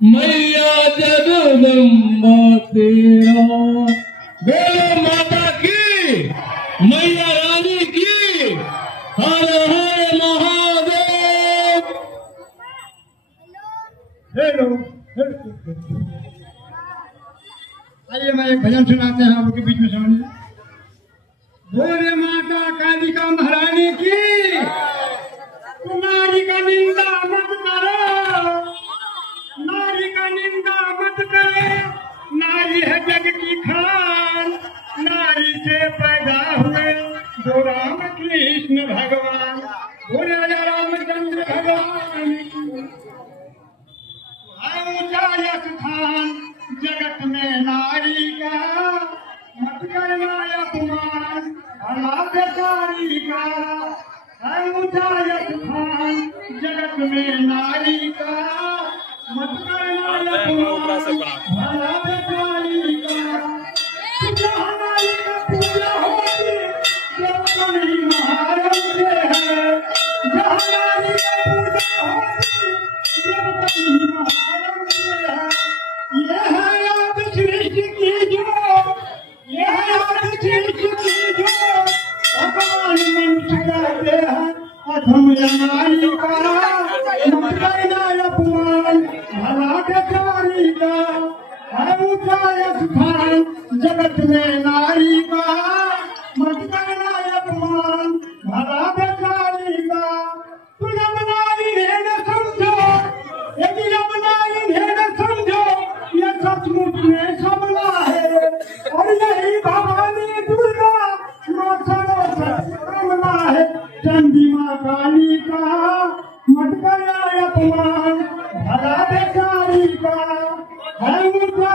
मैया जगदम्बा तेरा, बोलो माता की, मैया रानी की, हर हर महादेव। हेलो, आइए मैं एक भजन सुनाते हैं आपके बीच में समझिए। बोले माता कालिका महारानी की, तुम्हारी का निंदा मत करो, नारी का निंदा मत करो, नारी है जग की खान, नारी से पैदा हुए जो राम कृष्ण भगवान, बोले रामचंद्र भगवान ऊंचा स्थान जगत में नारी का, मत करना अपमान भला बेचारी का, ऊंचा स्थान जगत में नारी का, मत करना अपमान भला बेचारी का। जहाँ नारी का पूजा होती जब कभी महारम से है, जहाँ नारी का पूजा होती जब कभी महारम से है। यह है याद सृष्टि की जो, यह है याद सृष्टि की जो भगवान मनुष्य करते हैं अधम नारी का, मत करना अपमान भला बेचारी का, है ऊंचा स्थान जगत में नारी का, मत करना अपमान भला बेचारी का। तुम नारी है न समझो, यदि नारी है न समझो, ये सचमुच में सबला है, और यही भवानी दुर्गा माँ सर्वशक्ति कमला है। चंडी माँ काली का, मत करना अपमान भला बेचारी का, है ऊंचा